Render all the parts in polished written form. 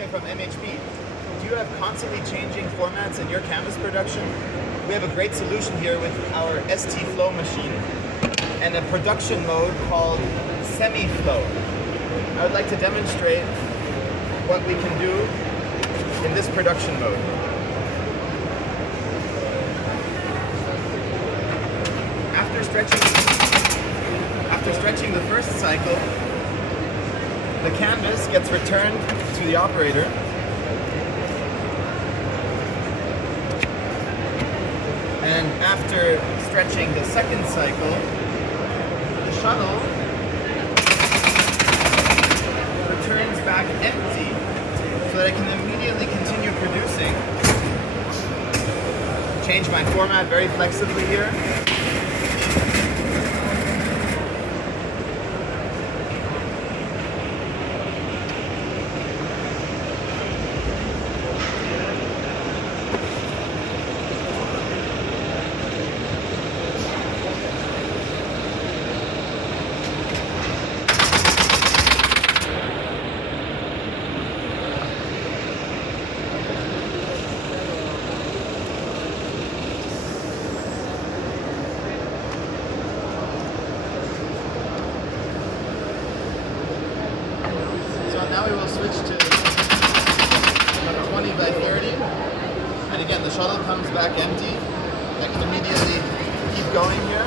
Emil from MHP. Do you have constantly changing formats in your canvas production? We have a great solution here with our ST Flow machine and a production mode called semi-flow. I would like to demonstrate what we can do in this production mode. After stretching the first cycle, the canvas gets returned to the operator. And after stretching the second cycle, the shuttle returns back empty so that I can immediately continue producing. Change my format very flexibly here. Now we will switch to 20 by 30, and again the shuttle comes back empty. I can immediately keep going here.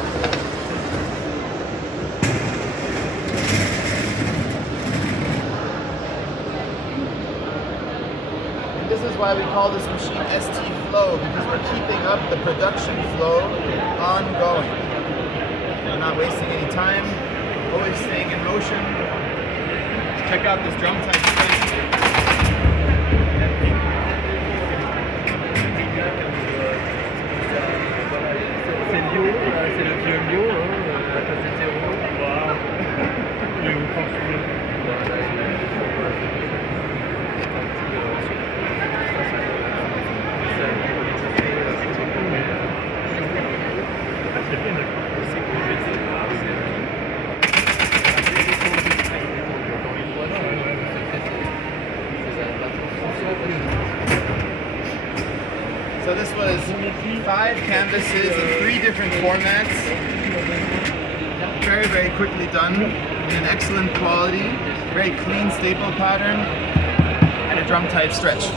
And this is why we call this machine ST Flow, because we're keeping up the production flow ongoing. We're not wasting any time, always staying in motion. Check out this drum type space. C'est Lyon, c'est le vieux Lyon, la place des terreaux. Et vous pensez So this was 5 canvases in 3 different formats. Very, very quickly done in an excellent quality, very clean staple pattern, and a drum type stretch.